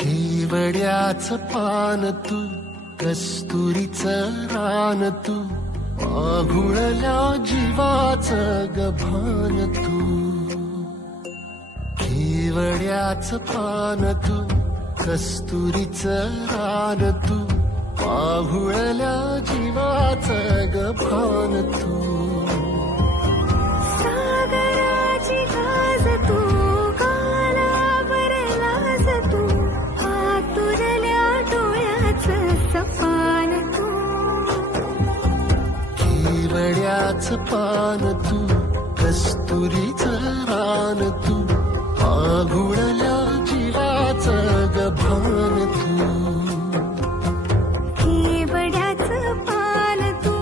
केवड्याचं पान तू, कस्तुरीचं रान तू, आघुळल्या जीवाचं गभान तू. केवड्याचं पान तू, कस्तुरीचं रान तू, आघुळल्या जीवाचं गभान तू. सागराची गाज तू, कालावरलाज तू, आतुरल्या डोळ्याचं सपान तू. केवड्याचं पान तू, कस्तुरीचं रान तू, आघुळल्या जीवाचं गभान तू. केवड्याचं पान तू,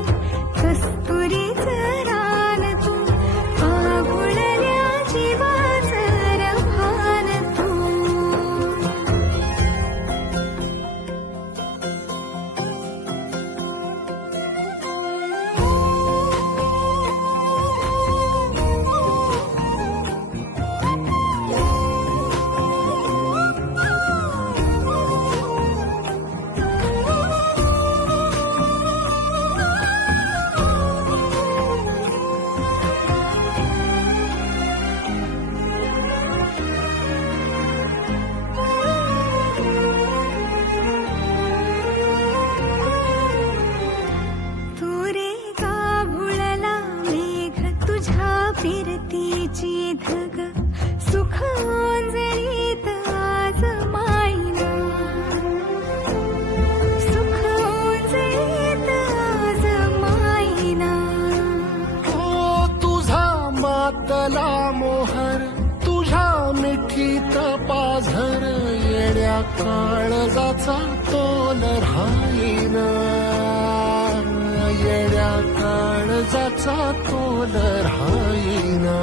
कस्तुरीचं रान तू, आघुळल्या जीवाचं रभान तू. फिरतीची धग सुख ओंजळीत आज मायना, सुख ओंजळीत आज मायना. हो तुझा मातला मोहर, तुझ्या मिठीत पाझर, येड्या काळजाचा तोल राहीना, येड्या काळजाचा तोल राहीना.